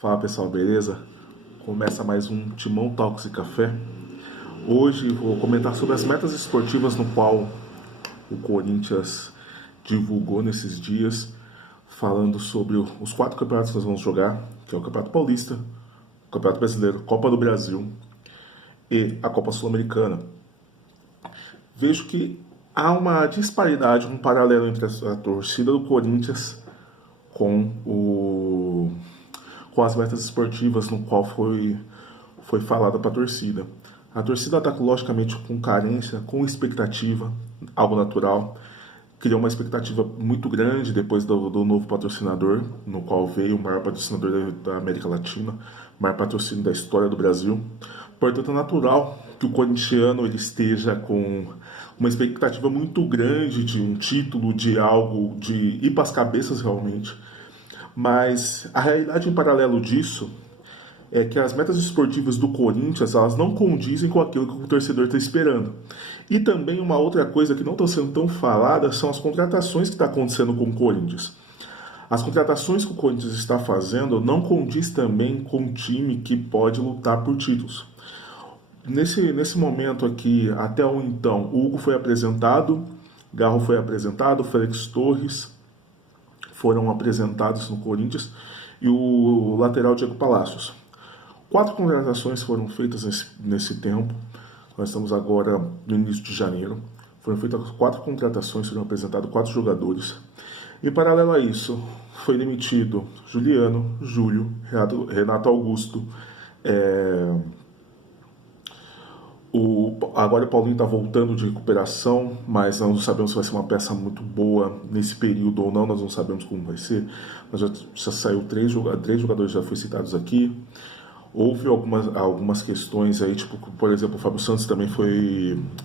Fala pessoal, beleza? Começa mais um Timão Talks e Café. Hoje vou comentar sobre as metas esportivas no qual o Corinthians divulgou nesses dias, falando sobre os 4 campeonatos que nós vamos jogar, que é o Campeonato Paulista, o Campeonato Brasileiro, Copa do Brasil e a Copa Sul-Americana. Vejo que há uma disparidade, um paralelo entre a torcida do Corinthians com as metas esportivas no qual foi falada para a torcida. A torcida está logicamente com carência, com expectativa, algo natural. Criou uma expectativa muito grande depois do novo patrocinador, no qual veio o maior patrocinador da América Latina, o maior patrocínio da história do Brasil. Portanto, é natural que o corintiano ele esteja com uma expectativa muito grande de um título, de algo, de ir para as cabeças realmente. Mas a realidade em paralelo disso é que as metas esportivas do Corinthians elas não condizem com aquilo que o torcedor está esperando. E também uma outra coisa que não está sendo tão falada são as contratações que está acontecendo com o Corinthians. As contratações que o Corinthians está fazendo não condiz também com um time que pode lutar por títulos. Nesse momento aqui, até o então, o Hugo foi apresentado, Garro foi apresentado, Félix Torres foram apresentados no Corinthians e o lateral Diego Palacios. 4 contratações foram feitas nesse tempo. Nós estamos agora no início de janeiro. Foram feitas 4 contratações, foram apresentados 4 jogadores. Em paralelo a isso, foi demitido Juliano, Júlio, Renato Augusto. Agora o Paulinho está voltando de recuperação, mas nós não sabemos se vai ser uma peça muito boa nesse período ou não, nós não sabemos como vai ser. Mas já saiu 3 jogadores, já foram citados aqui. Houve algumas questões aí, tipo, por exemplo, o Fábio Santos também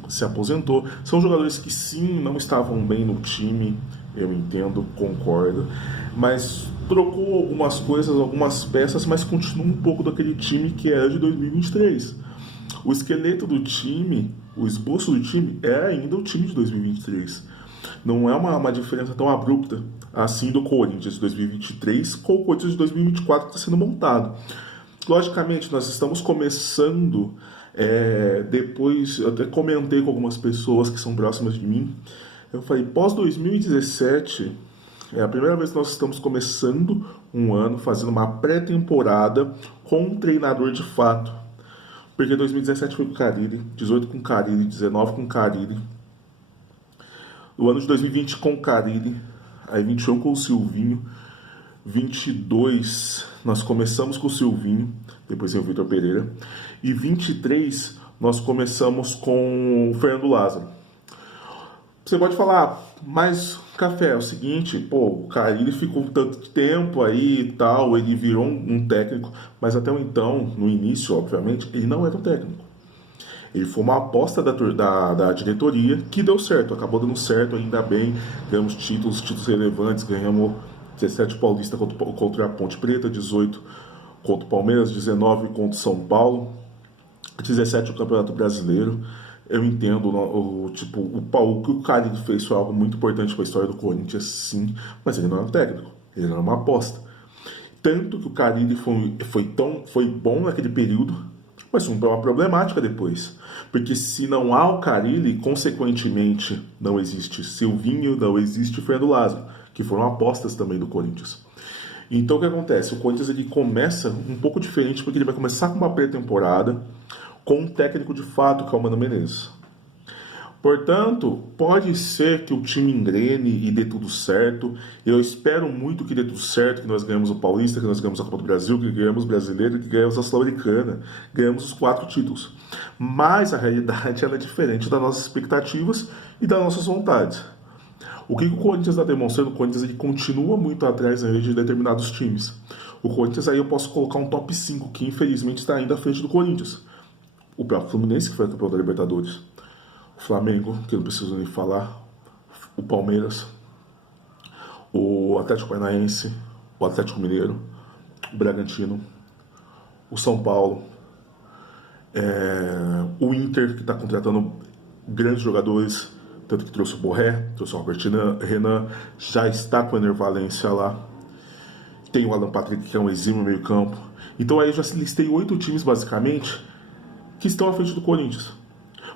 se aposentou. São jogadores que sim, não estavam bem no time, eu entendo, concordo. Mas trocou algumas coisas, algumas peças, mas continua um pouco daquele time que era de 2023. O esqueleto do time, o esboço do time é ainda o time de 2023. Não é uma diferença tão abrupta assim do Corinthians de 2023 com o Corinthians de 2024 que está sendo montado. Logicamente, nós estamos começando, depois, eu até comentei com algumas pessoas que são próximas de mim, eu falei, pós-2017, é a primeira vez que nós estamos começando um ano, fazendo uma pré-temporada com um treinador de fato. Porque 2017 foi com o Carille, 18 com o Carille, 19 com o Carille. O ano de 2020 com o Carille, aí 21 com o Silvinho. 22 nós começamos com o Silvinho, depois veio o Vitor Pereira. E 23 nós começamos com o Fernando Lázaro. Você pode falar, mas Café, é o seguinte, o Carille ficou tanto tempo aí e tal, ele virou um técnico, mas até então, no início, obviamente, ele não era um técnico. Ele foi uma aposta da diretoria que deu certo, acabou dando certo, ainda bem, ganhamos títulos relevantes, ganhamos 17 Paulista contra a Ponte Preta, 18 contra o Palmeiras, 19 contra o São Paulo, 17 o Campeonato Brasileiro. Eu entendo, o que o Carille fez foi algo muito importante para a história do Corinthians, sim, mas ele não era um técnico, ele era uma aposta. Tanto que o Carille foi bom naquele período, mas foi uma problemática depois. Porque se não há o Carille, consequentemente, não existe Silvinho, não existe Fernando Lázaro, que foram apostas também do Corinthians. Então o que acontece? O Corinthians ele começa um pouco diferente, porque ele vai começar com uma pré-temporada, com um técnico de fato, que é o Mano Menezes. Portanto, pode ser que o time engrene e dê tudo certo. Eu espero muito que dê tudo certo, que nós ganhamos o Paulista, que nós ganhamos a Copa do Brasil, que ganhamos o Brasileiro, que ganhamos a Sul-Americana. Ganhamos os 4 títulos. Mas a realidade ela é diferente das nossas expectativas e das nossas vontades. O que o Corinthians está demonstrando? O Corinthians ele continua muito atrás de determinados times. O Corinthians aí eu posso colocar um top 5, que infelizmente está ainda à frente do Corinthians. O próprio Fluminense, que foi campeão da Libertadores. O Flamengo, que eu não preciso nem falar. O Palmeiras. O Atlético Paranaense. O Atlético Mineiro. O Bragantino. O São Paulo. O Inter, que está contratando grandes jogadores. Tanto que trouxe o Borré, trouxe o Robert Renan. Já está com o Ener Valencia lá. tem o Alan Patrick, que é um exímio meio campo. Então aí eu já listei 8 times, basicamente, que estão à frente do Corinthians.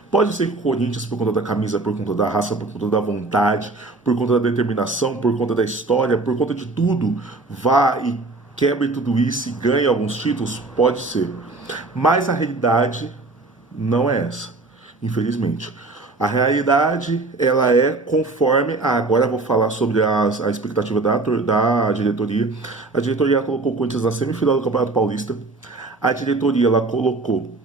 Pode ser que o Corinthians, por conta da camisa, por conta da raça, por conta da vontade, por conta da determinação, por conta da história, por conta de tudo, vá e quebre tudo isso e ganhe alguns títulos? Pode ser. Mas a realidade não é essa, infelizmente. A realidade, ela é conforme... agora eu vou falar sobre a expectativa da diretoria. A diretoria colocou o Corinthians na semifinal do Campeonato Paulista. A diretoria, ela colocou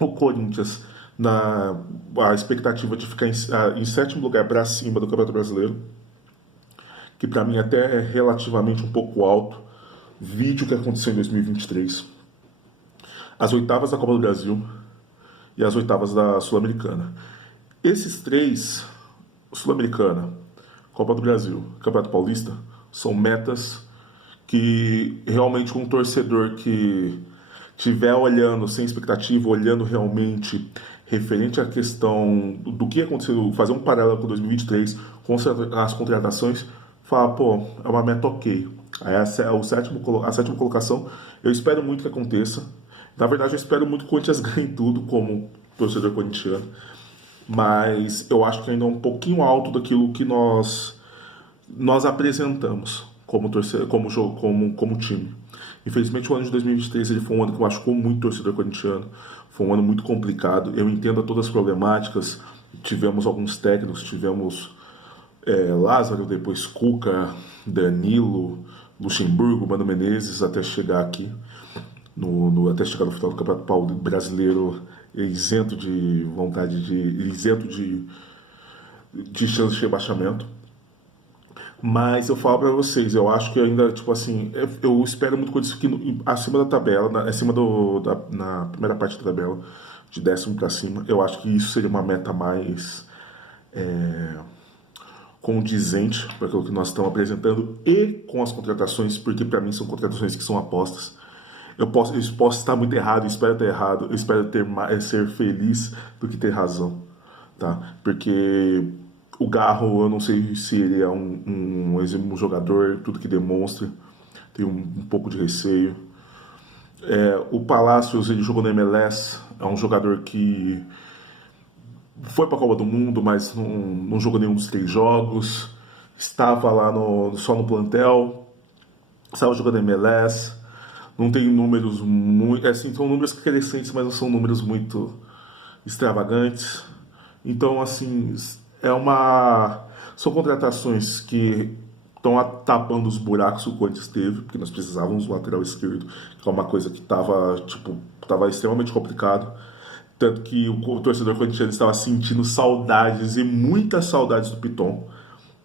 o Corinthians a expectativa de ficar em sétimo lugar para cima do Campeonato Brasileiro, que para mim até é relativamente um pouco alto, vídeo que aconteceu em 2023, as oitavas da Copa do Brasil e as oitavas da Sul-Americana. Esses três, Sul-Americana, Copa do Brasil, Campeonato Paulista, são metas que realmente um torcedor que estiver olhando sem expectativa, olhando realmente referente à questão do que aconteceu, fazer um paralelo com 2023, com as contratações, fala, pô, é uma meta ok. A sétima colocação, eu espero muito que aconteça. Na verdade, eu espero muito que o Corinthians ganhe tudo como torcedor corintiano, mas eu acho que ainda é um pouquinho alto daquilo que nós apresentamos como time. Infelizmente, o ano de 2023 ele foi um ano que machucou muito o torcedor corintiano. Foi um ano muito complicado. Eu entendo todas as problemáticas. Tivemos alguns técnicos, tivemos Lázaro, depois Cuca, Danilo, Luxemburgo, Mano Menezes, até chegar aqui, até chegar no final do Campeonato Brasileiro, isento de chance de rebaixamento. Mas eu falo pra vocês, eu acho que ainda, tipo assim, eu espero muito coisa aqui acima da tabela, na primeira parte da tabela, de 10º pra cima. Eu acho que isso seria uma meta mais condizente para aquilo que nós estamos apresentando e com as contratações, porque pra mim são contratações que são apostas. Eu posso estar muito errado, eu espero estar errado, eu espero ser feliz do que ter razão, tá? Porque o Garro, eu não sei se ele é um jogador, tudo que demonstra, tenho um pouco de receio. O Palacios, ele jogou no MLS, é um jogador que foi para a Copa do Mundo, mas não jogou nenhum dos 3 jogos, estava lá só no plantel, estava jogando MLS, não tem números muito... Assim, são números crescentes, mas não são números muito extravagantes. Então, assim... São contratações que estão tapando os buracos que o Corinthians teve, porque nós precisávamos do lateral esquerdo, que é uma coisa que estava extremamente complicado. Tanto que o torcedor corintiano estava sentindo saudades, e muitas saudades do Piton,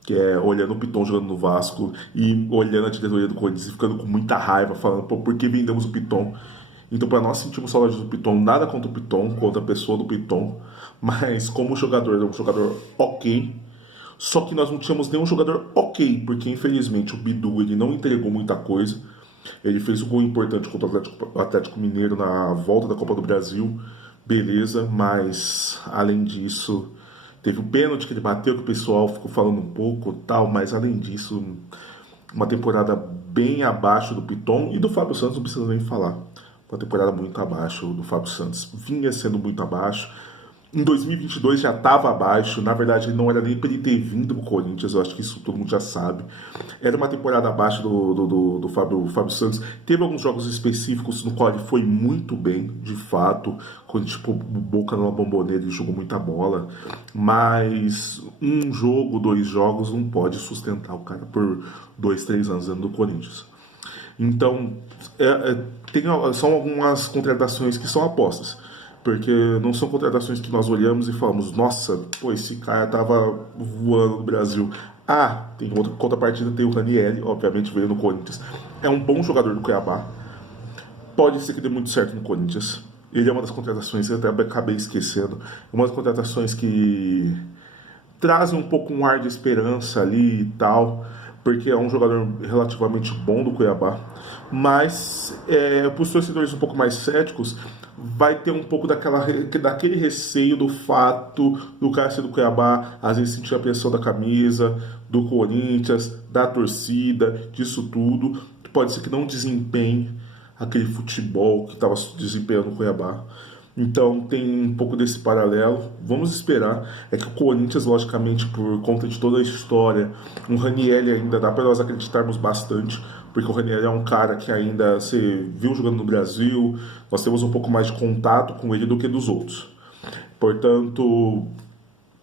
que é olhando o Piton jogando no Vasco e olhando a diretoria do Corinthians e ficando com muita raiva, falando, pô, por que vendemos o Piton? Então, para nós sentirmos saudades do Piton, nada contra o Piton, contra a pessoa do Piton, mas como jogador, ele é um jogador ok. Só que nós não tínhamos nenhum jogador ok, porque infelizmente o Bidu ele não entregou muita coisa. Ele fez um gol importante contra o Atlético Mineiro na volta da Copa do Brasil, beleza, mas além disso, teve o pênalti que ele bateu, que o pessoal ficou falando um pouco tal, mas além disso, uma temporada bem abaixo do Piton e do Fábio Santos, não precisa nem falar. Uma temporada muito abaixo do Fábio Santos, vinha sendo muito abaixo. Em 2022 já estava abaixo, na verdade não era nem para ele ter vindo pro Corinthians, eu acho que isso todo mundo já sabe. Era uma temporada abaixo do Fábio Santos. Teve alguns jogos específicos no qual ele foi muito bem, de fato, quando tipo, o Boca numa Bombonera ele jogou muita bola, mas um jogo, 2 jogos não pode sustentar o cara por 2, 3 anos dentro do Corinthians. Então, são algumas contratações que são apostas, porque não são contratações que nós olhamos e falamos, nossa, pô, esse cara tava voando no Brasil. Tem outra contrapartida, tem o Ranieri, obviamente veio no Corinthians. É um bom jogador do Cuiabá. Pode ser que dê muito certo no Corinthians. Ele é uma das contratações, eu até acabei esquecendo, uma das contratações que trazem um pouco um ar de esperança ali e tal, porque é um jogador relativamente bom do Cuiabá. Mas, para os torcedores um pouco mais céticos, vai ter um pouco daquele receio do fato do cara ser do Cuiabá, às vezes sentir a pressão da camisa, do Corinthians, da torcida, disso tudo. pode ser que não desempenhe aquele futebol que estava desempenhando no Cuiabá. Então tem um pouco desse paralelo. Vamos esperar. É que o Corinthians, logicamente, por conta de toda a história, um Ranieri ainda dá para nós acreditarmos bastante, porque o Ranieri é um cara que ainda se viu jogando no Brasil, nós temos um pouco mais de contato com ele do que dos outros. Portanto,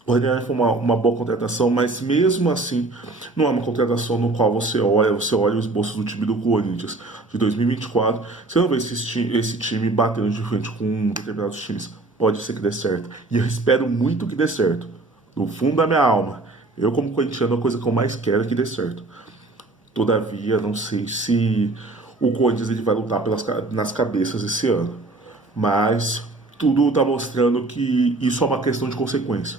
o Ranieri foi uma boa contratação, mas mesmo assim não é uma contratação no qual você olha o esboço do time do Corinthians de 2024, você não vê esse time batendo de frente com determinados times. Pode ser que dê certo, e eu espero muito que dê certo, no fundo da minha alma. Eu, como corintiano, a coisa que eu mais quero é que dê certo. Todavia, não sei se o Corinthians ele vai lutar nas cabeças esse ano, mas tudo está mostrando que isso é uma questão de consequência.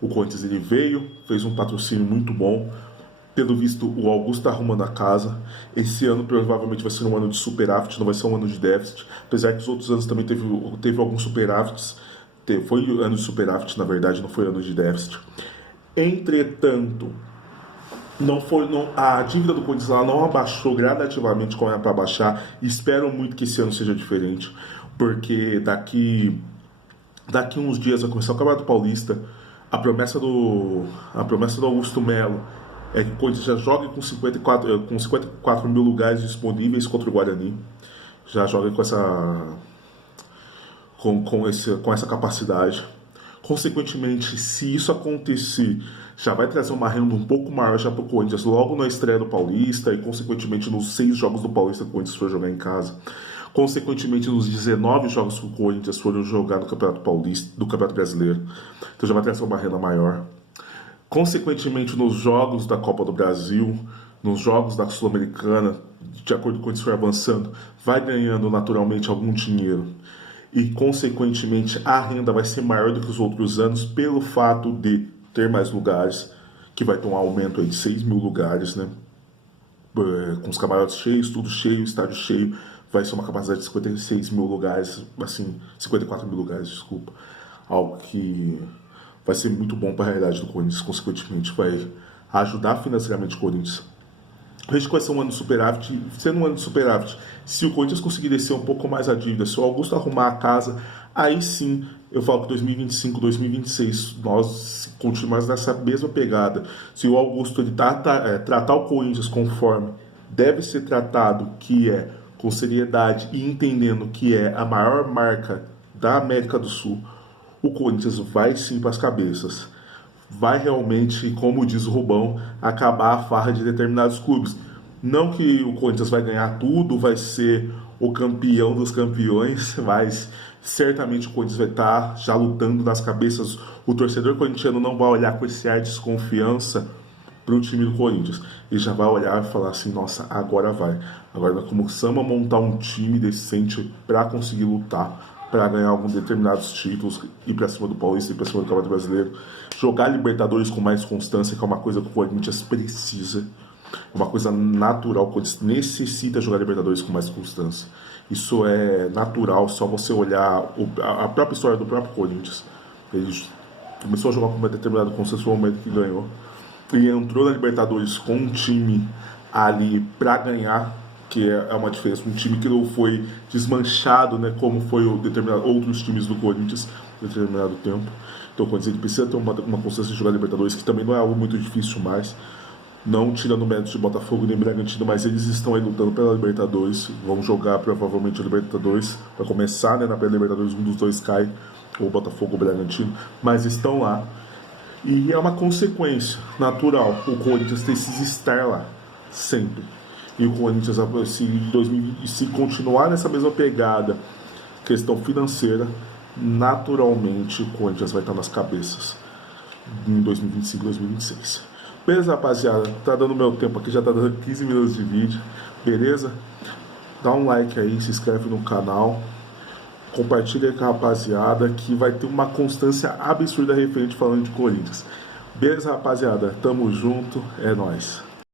O Corinthians ele veio, fez um patrocínio muito bom, tendo visto o Augusto arrumando a casa. Esse ano provavelmente vai ser um ano de superávit, não vai ser um ano de déficit, apesar que os outros anos também teve alguns superávites. Foi ano de superávit, na verdade, não foi ano de déficit. Entretanto, a dívida do Corinthians ela não abaixou gradativamente como era para baixar. Espero muito que esse ano seja diferente, porque daqui uns dias vai começar o Campeonato Paulista. A promessa do Augusto Melo é que o Corinthians já joga com 54 mil lugares disponíveis contra o Guarani. Já joga com essa capacidade. Consequentemente, se isso acontecer, já vai trazer uma renda um pouco maior já para o Corinthians logo na estreia do Paulista e, consequentemente, nos 6 jogos do Paulista que o Corinthians for jogar em casa. Consequentemente, nos 19 jogos que o Corinthians foram jogar no Campeonato Paulista, do Campeonato Brasileiro. Então já vai trazer uma renda maior. Consequentemente, nos jogos da Copa do Brasil, nos jogos da Sul-Americana, de acordo com o Corinthians for avançando, vai ganhando naturalmente algum dinheiro. E, consequentemente, a renda vai ser maior do que os outros anos pelo fato de ter mais lugares, que vai ter um aumento aí de 6 mil lugares, né? Com os camarotes cheios, tudo cheio, estádio cheio. Vai ser uma capacidade de 56 mil lugares, assim, 54 mil lugares, desculpa. Algo que vai ser muito bom para a realidade do Corinthians, consequentemente vai ajudar financeiramente o Corinthians. A gente vai ser um ano de superávit, sendo um ano de superávit, se o Corinthians conseguir descer um pouco mais a dívida, se o Augusto arrumar a casa, aí sim eu falo que 2025, 2026, nós continuamos nessa mesma pegada. Se o Augusto ele tratar o Corinthians conforme deve ser tratado, que é com seriedade e entendendo que é a maior marca da América do Sul, o Corinthians vai sim para as cabeças. Vai realmente, como diz o Rubão, acabar a farra de determinados clubes. Não que o Corinthians vai ganhar tudo, vai ser o campeão dos campeões, mas certamente o Corinthians vai estar já lutando nas cabeças. O torcedor corintiano não vai olhar com esse ar de desconfiança para o time do Corinthians. Ele já vai olhar e falar assim, nossa, agora vai. Agora nós começamos a montar um time decente para conseguir lutar, para ganhar alguns determinados títulos, ir para cima do Paulista, ir para cima do Campeonato Brasileiro, jogar Libertadores com mais constância, que é uma coisa que o Corinthians precisa, uma coisa natural. O Corinthians necessita jogar Libertadores com mais constância. Isso é natural, só você olhar a própria história do próprio Corinthians. Ele começou a jogar com uma determinada constância no momento que ganhou. E entrou na Libertadores com um time ali para ganhar, que é uma diferença, um time que não foi desmanchado, né, como foi outros times do Corinthians em determinado tempo. Então, quando ele precisa ter uma constância de jogar Libertadores, que também não é algo muito difícil mais, não tirando méritos de Botafogo nem Bragantino, mas eles estão aí lutando pela Libertadores, vão jogar provavelmente a Libertadores, para começar, né, na pré-Libertadores, um dos dois cai, ou Botafogo ou Bragantino, mas estão lá. E é uma consequência natural o Corinthians precisa estar lá, sempre. E o Corinthians, se continuar nessa mesma pegada, questão financeira, naturalmente o Corinthians vai estar nas cabeças em 2025, 2026. Beleza, rapaziada? Tá dando meu tempo aqui, já tá dando 15 minutos de vídeo, beleza? Dá um like aí, se inscreve no canal, compartilha com a rapaziada, que vai ter uma constância absurda referente falando de Corinthians. Beleza, rapaziada? Tamo junto, é nóis.